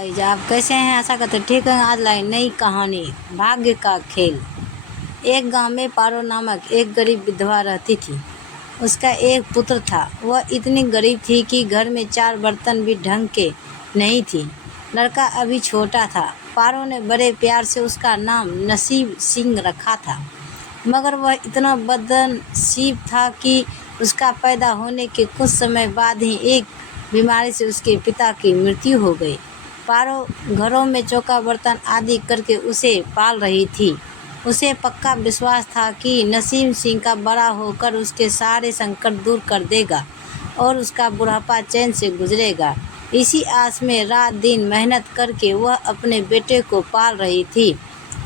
Guys, आप कैसे हैं? आशा करते ठीक है। आज लाई नई कहानी, भाग्य का खेल। एक गांव में पारो नामक एक गरीब विधवा रहती थी। उसका एक पुत्र था। वह इतनी गरीब थी कि घर में 4 बर्तन भी ढंग के नहीं थी। लड़का अभी छोटा था। पारो ने बड़े प्यार से उसका नाम नसीब सिंह रखा था, मगर वह इतना बदनसीब था कि उसका पैदा होने के कुछ समय बाद ही एक बीमारी से उसके पिता की मृत्यु हो गई। पारो घरों में चौका बर्तन आदि करके उसे पाल रही थी। उसे पक्का विश्वास था कि नसीम सिंह का बड़ा होकर उसके सारे संकट दूर कर देगा और उसका बुढ़ापा चैन से गुजरेगा। इसी आस में रात दिन मेहनत करके वह अपने बेटे को पाल रही थी।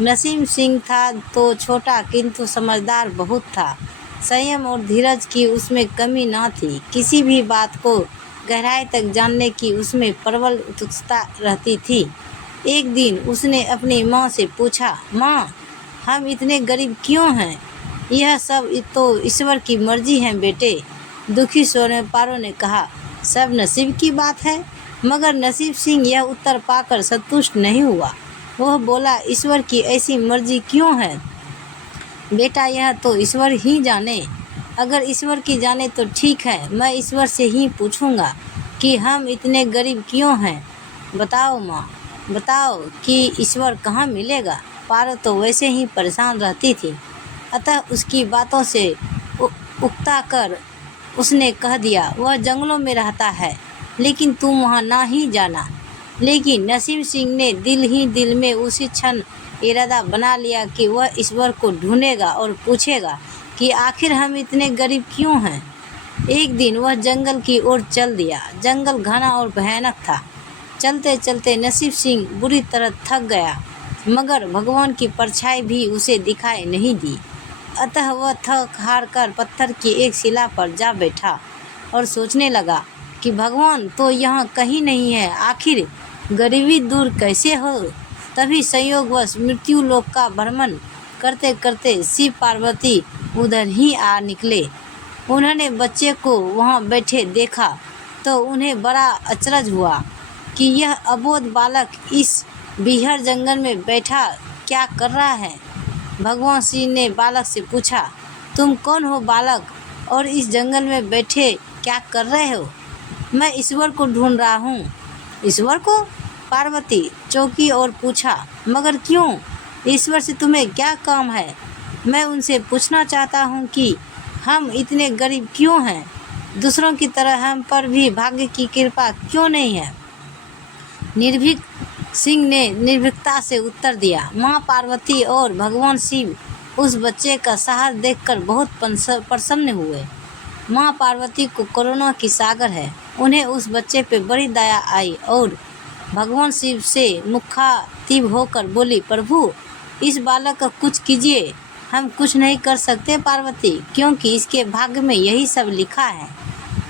नसीम सिंह था तो छोटा, किंतु समझदार बहुत था। संयम और धीरज की उसमें कमी न थी। किसी भी बात को गहराई तक जानने की उसमें प्रबल उत्सुकता रहती थी। एक दिन उसने अपनी माँ से पूछा, माँ, हम इतने गरीब क्यों हैं? यह सब तो ईश्वर की मर्जी है बेटे। दुखी स्वर में पारो ने कहा, सब नसीब की बात है। मगर नसीब सिंह यह उत्तर पाकर संतुष्ट नहीं हुआ। वह बोला, ईश्वर की ऐसी मर्जी क्यों है बेटा? यह तो ईश्वर ही जाने। अगर ईश्वर की जाने तो ठीक है, मैं ईश्वर से ही पूछूंगा कि हम इतने गरीब क्यों हैं। बताओ माँ, बताओ कि ईश्वर कहाँ मिलेगा। पारो तो वैसे ही परेशान रहती थी, अतः उसकी बातों से उकता कर उसने कह दिया, वह जंगलों में रहता है, लेकिन तुम वहाँ ना ही जाना। लेकिन नसीम सिंह ने दिल ही दिल में उसी क्षण इरादा बना लिया कि वह ईश्वर को ढूंढेगा और पूछेगा कि आखिर हम इतने गरीब क्यों हैं। एक दिन वह जंगल की ओर चल दिया। जंगल घना और भयानक था। चलते चलते नसीब सिंह बुरी तरह थक गया, मगर भगवान की परछाई भी उसे दिखाई नहीं दी। अतः वह थक हार कर पत्थर की एक शिला पर जा बैठा और सोचने लगा कि भगवान तो यहाँ कहीं नहीं है, आखिर गरीबी दूर कैसे हो। तभी संयोगवश मृत्यु लोक का भ्रमण करते करते शिव पार्वती उधर ही आ निकले। उन्होंने बच्चे को वहाँ बैठे देखा तो उन्हें बड़ा अचरज हुआ कि यह अबोध बालक इस बीहड़ जंगल में बैठा क्या कर रहा है। भगवान शिव ने बालक से पूछा, तुम कौन हो बालक, और इस जंगल में बैठे क्या कर रहे हो? मैं ईश्वर को ढूंढ रहा हूँ। ईश्वर को? पार्वती चौंकी और पूछा, मगर क्यों? ईश्वर से तुम्हें क्या काम है? मैं उनसे पूछना चाहता हूँ कि हम इतने गरीब क्यों हैं? दूसरों की तरह हम पर भी भाग्य की कृपा क्यों नहीं है? निर्भीक सिंह ने निर्भीकता से उत्तर दिया। माँ पार्वती और भगवान शिव उस बच्चे का साहस देखकर बहुत प्रसन्न हुए। माँ पार्वती को करुणा की सागर है। उन्हें उस बच्चे पे बड़ी दया आई और भगवान शिव से मुखातिब होकर बोली, प्रभु, इस बालक का कुछ कीजिए। हम कुछ नहीं कर सकते पार्वती, क्योंकि इसके भाग्य में यही सब लिखा है।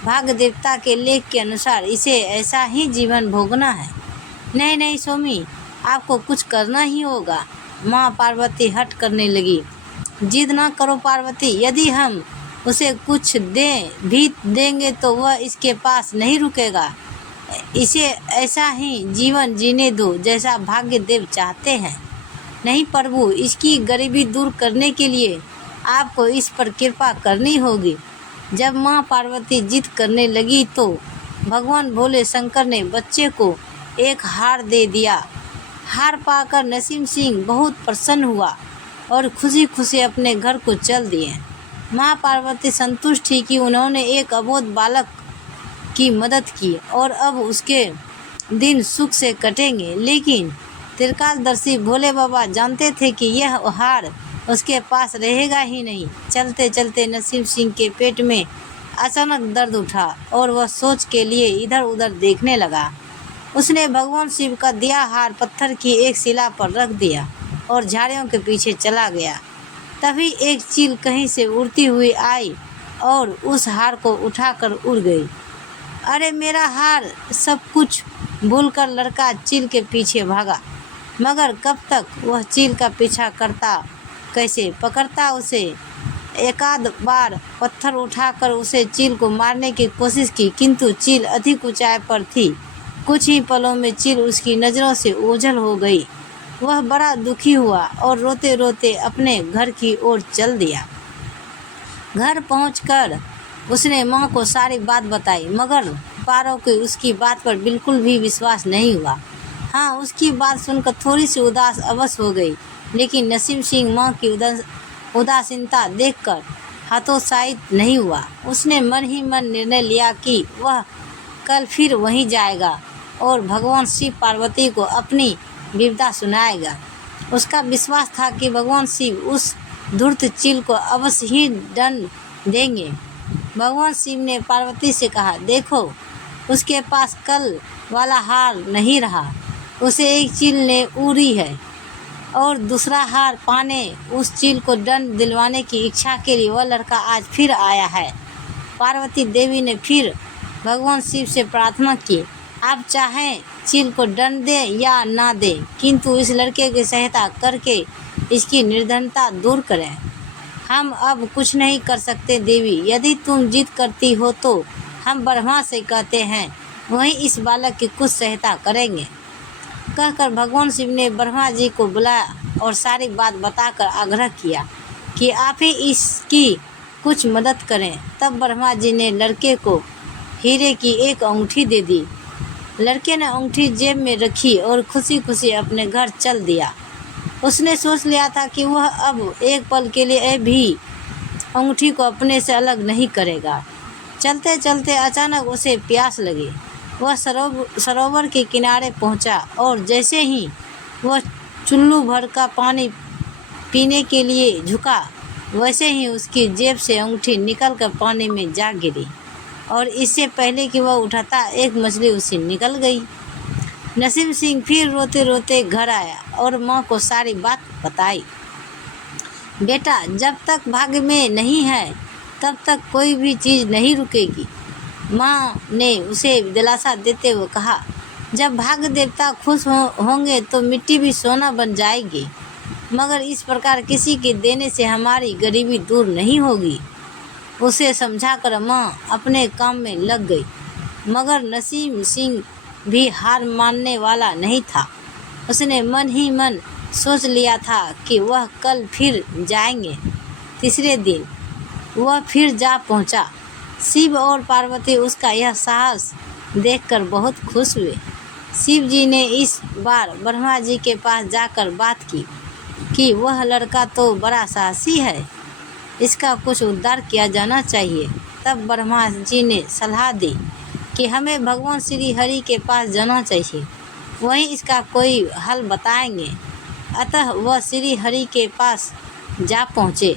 भाग्य देवता के लेख के अनुसार इसे ऐसा ही जीवन भोगना है। नहीं नहीं स्वामी, आपको कुछ करना ही होगा। माँ पार्वती हट करने लगी। जिद ना करो पार्वती, यदि हम उसे कुछ देंगे तो वह इसके पास नहीं रुकेगा। इसे ऐसा ही जीवन जीने दो जैसा भाग्य देव चाहते हैं। नहीं प्रभु, इसकी गरीबी दूर करने के लिए आपको इस पर कृपा करनी होगी। जब माँ पार्वती जिद करने लगी तो भगवान भोले शंकर ने बच्चे को एक हार दे दिया। हार पाकर नसीम सिंह बहुत प्रसन्न हुआ और खुशी खुशी अपने घर को चल दिए। माँ पार्वती संतुष्ट थी कि उन्होंने एक अबोध बालक की मदद की और अब उसके दिन सुख से कटेंगे। लेकिन त्रिकालदर्शी भोले बाबा जानते थे कि यह हार उसके पास रहेगा ही नहीं। चलते चलते नसीम सिंह के पेट में अचानक दर्द उठा और वह सोच के लिए इधर उधर देखने लगा। उसने भगवान शिव का दिया हार पत्थर की एक शिला पर रख दिया और झाड़ियों के पीछे चला गया। तभी एक चील कहीं से उड़ती हुई आई और उस हार को उठाकर उड़ गई। अरे मेरा हार! सब कुछ भूलकर लड़का चील के पीछे भागा, मगर कब तक वह चील का पीछा करता, कैसे पकड़ता उसे। एकाध बार पत्थर उठाकर उसे चील को मारने की कोशिश की, किंतु चील अधिक ऊंचाई पर थी कुछ ही पलों में चील उसकी नज़रों से ओझल हो गई। वह बड़ा दुखी हुआ और रोते रोते अपने घर की ओर चल दिया। घर पहुंचकर उसने माँ को सारी बात बताई, मगर पारो को उसकी बात पर बिल्कुल भी विश्वास नहीं हुआ। हाँ, उसकी बात सुनकर थोड़ी सी उदास अवश्य हो गई, लेकिन नसीम सिंह माँ की उदासीनता देखकर हतोत्साहित नहीं हुआ। उसने मन ही मन निर्णय लिया कि वह कल फिर वहीं जाएगा और भगवान शिव पार्वती को अपनी विपदा सुनाएगा। उसका विश्वास था कि भगवान शिव उस धूर्त चील को अवश्य ही दंड देंगे। भगवान शिव ने पार्वती से कहा, देखो, उसके पास कल वाला हार नहीं रहा। उसे एक चील ने उड़ी है और दूसरा हार पाने उस चील को दंड दिलवाने की इच्छा के लिए वह लड़का आज फिर आया है। पार्वती देवी ने फिर भगवान शिव से प्रार्थना की, आप चाहें चील को दंड दें या ना दें, किंतु इस लड़के की सहायता करके इसकी निर्धनता दूर करें। हम अब कुछ नहीं कर सकते देवी, यदि तुम जिद करती हो तो हम ब्रह्मा से कहते हैं, वहीं इस बालक की कुछ सहायता करेंगे। कहकर भगवान शिव ने ब्रह्मा जी को बुलाया और सारी बात बताकर आग्रह किया कि आप ही इसकी कुछ मदद करें। तब ब्रह्मा जी ने लड़के को हीरे की एक अंगूठी दे दी। लड़के ने अंगूठी जेब में रखी और खुशी खुशी अपने घर चल दिया। उसने सोच लिया था कि वह अब एक पल के लिए भी अंगूठी को अपने से अलग नहीं करेगा। चलते चलते अचानक उसे प्यास लगी। वह सरोवर के किनारे पहुंचा और जैसे ही वह चुल्लू भर का पानी पीने के लिए झुका, वैसे ही उसकी जेब से अंगूठी निकलकर पानी में जा गिरी और इससे पहले कि वह उठाता एक मछली उसे निकल गई। नसीम सिंह फिर रोते रोते घर आया और माँ को सारी बात बताई। बेटा, जब तक भाग्य में नहीं है तब तक कोई भी चीज़ नहीं रुकेगी। माँ ने उसे दिलासा देते हुए कहा, जब भाग्य देवता खुश होंगे तो मिट्टी भी सोना बन जाएगी, मगर इस प्रकार किसी के देने से हमारी गरीबी दूर नहीं होगी। उसे समझाकर माँ अपने काम में लग गई, मगर नसीम सिंह भी हार मानने वाला नहीं था। उसने मन ही मन सोच लिया था कि वह कल फिर जाएंगे। तीसरे दिन वह फिर जा पहुंचा। शिव और पार्वती उसका यह साहस देखकर बहुत खुश हुए। शिव जी ने इस बार ब्रह्मा जी के पास जाकर बात की कि वह लड़का तो बड़ा साहसी है, इसका कुछ उद्धार किया जाना चाहिए। तब ब्रह्मा जी ने सलाह दी कि हमें भगवान श्री हरि के पास जाना चाहिए, वहीं इसका कोई हल बताएंगे। अतः वह श्री हरि के पास जा पहुँचे।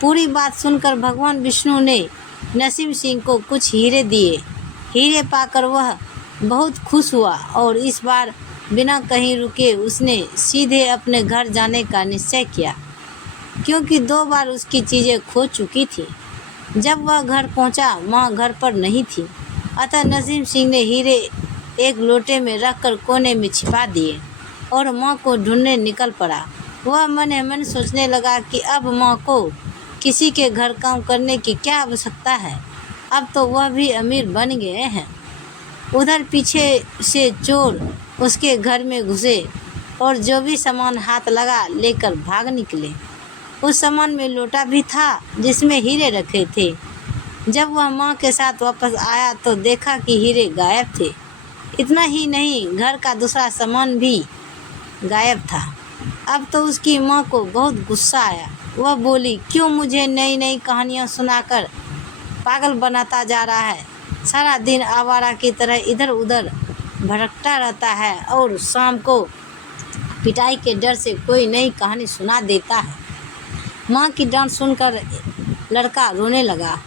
पूरी बात सुनकर भगवान विष्णु ने नसीम सिंह को कुछ हीरे दिए। हीरे पाकर वह बहुत खुश हुआ और इस बार बिना कहीं रुके उसने सीधे अपने घर जाने का निश्चय किया, क्योंकि 2 बार उसकी चीज़ें खो चुकी थी। जब वह घर पहुंचा, माँ घर पर नहीं थी। अतः नसीम सिंह ने हीरे एक लोटे में रखकर कोने में छिपा दिए और माँ को ढूंढने निकल पड़ा। वह मन ही मन सोचने लगा कि अब माँ को किसी के घर काम करने की क्या आवश्यकता है, अब तो वह भी अमीर बन गए हैं। उधर पीछे से चोर उसके घर में घुसे और जो भी सामान हाथ लगा लेकर भाग निकले। उस सामान में लोटा भी था जिसमें हीरे रखे थे। जब वह माँ के साथ वापस आया तो देखा कि हीरे गायब थे। इतना ही नहीं, घर का दूसरा सामान भी गायब था। अब तो उसकी माँ को बहुत गुस्सा आया। वह बोली, क्यों मुझे नई नई कहानियाँ सुनाकर पागल बनाता जा रहा है। सारा दिन आवारा की तरह इधर उधर भटकता रहता है और शाम को पिटाई के डर से कोई नई कहानी सुना देता है। माँ की डांट सुनकर लड़का रोने लगा।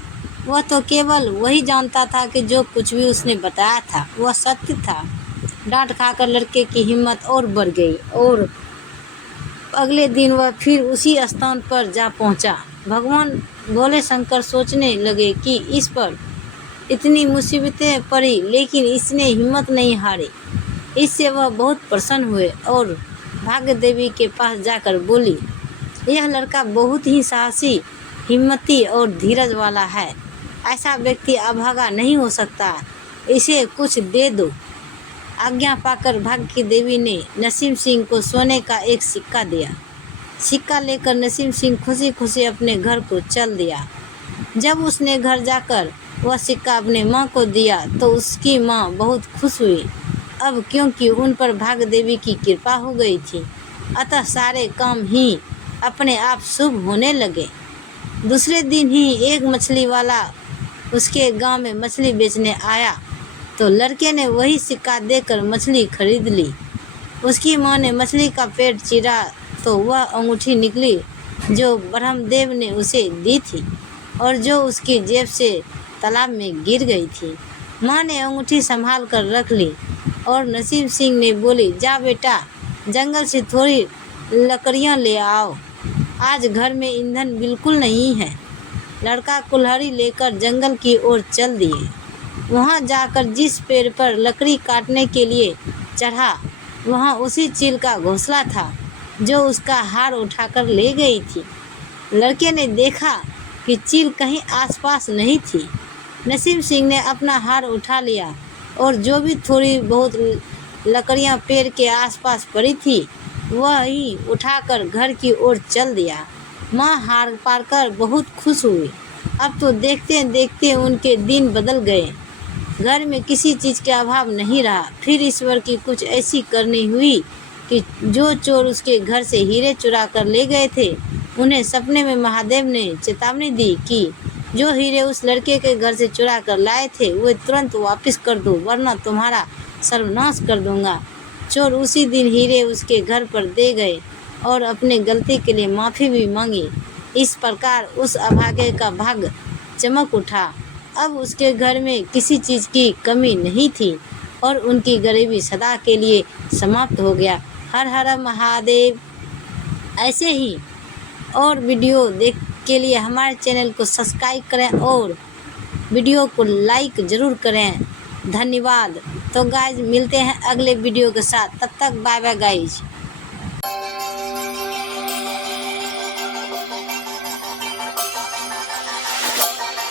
वह तो केवल वही जानता था कि जो कुछ भी उसने बताया था वह सत्य था। डांट खाकर लड़के की हिम्मत और बढ़ गई और अगले दिन वह फिर उसी स्थान पर जा पहुंचा। भगवान भोले शंकर सोचने लगे कि इस पर इतनी मुसीबतें पड़ी, लेकिन इसने हिम्मत नहीं हारी। इससे वह बहुत प्रसन्न हुए और भाग्य देवी के पास जाकर बोली, यह लड़का बहुत ही साहसी, हिम्मती और धीरज वाला है। ऐसा व्यक्ति अभागा नहीं हो सकता, इसे कुछ दे दो। आज्ञा पाकर भाग्य की देवी ने नसीम सिंह को सोने का एक सिक्का दिया। सिक्का लेकर नसीम सिंह खुशी खुशी अपने घर को चल दिया। जब उसने घर जाकर वह सिक्का अपने माँ को दिया तो उसकी माँ बहुत खुश हुई। अब क्योंकि उन पर भाग्य देवी की कृपा हो गई थी, अतः सारे काम ही अपने आप शुभ होने लगे। दूसरे दिन ही एक मछली वाला उसके गांव में मछली बेचने आया तो लड़के ने वही सिक्का देकर मछली खरीद ली। उसकी माँ ने मछली का पेट चीरा तो वह अंगूठी निकली जो ब्रह्मदेव ने उसे दी थी और जो उसकी जेब से तालाब में गिर गई थी। माँ ने अंगूठी संभाल कर रख ली और नसीम सिंह ने बोली, जा बेटा, जंगल से थोड़ी लकड़ियाँ ले आओ, आज घर में ईंधन बिल्कुल नहीं है। लड़का कुल्हाड़ी लेकर जंगल की ओर चल दिए। वहाँ जाकर जिस पेड़ पर लकड़ी काटने के लिए चढ़ा, वहाँ उसी चील का घोंसला था जो उसका हार उठाकर ले गई थी। लड़के ने देखा कि चील कहीं आसपास नहीं थी। नसीम सिंह ने अपना हार उठा लिया और जो भी थोड़ी बहुत लकड़ियाँ पेड़ के आसपास पड़ी थी वह ही उठाकर घर की ओर चल दिया। माँ हार पाकर बहुत खुश हुई। अब तो देखते देखते उनके दिन बदल गए। घर में किसी चीज़ के अभाव नहीं रहा। फिर ईश्वर की कुछ ऐसी करनी हुई कि जो चोर उसके घर से हीरे चुरा कर ले गए थे, उन्हें सपने में महादेव ने चेतावनी दी कि जो हीरे उस लड़के के घर से चुरा कर लाए थे वे तुरंत वापस कर दो, वरना तुम्हारा सर्वनाश कर दूंगा। चोर उसी दिन हीरे उसके घर पर दे गए और अपने गलती के लिए माफ़ी भी मांगी। इस प्रकार उस अभागे का भाग्य चमक उठा। अब उसके घर में किसी चीज़ की कमी नहीं थी और उनकी गरीबी सदा के लिए समाप्त हो गया। हर हर महादेव। ऐसे ही और वीडियो देख के लिए हमारे चैनल को सब्सक्राइब करें और वीडियो को लाइक ज़रूर करें। धन्यवाद। तो गाइज मिलते हैं अगले वीडियो के साथ, तब तक बाय बाय गाइज।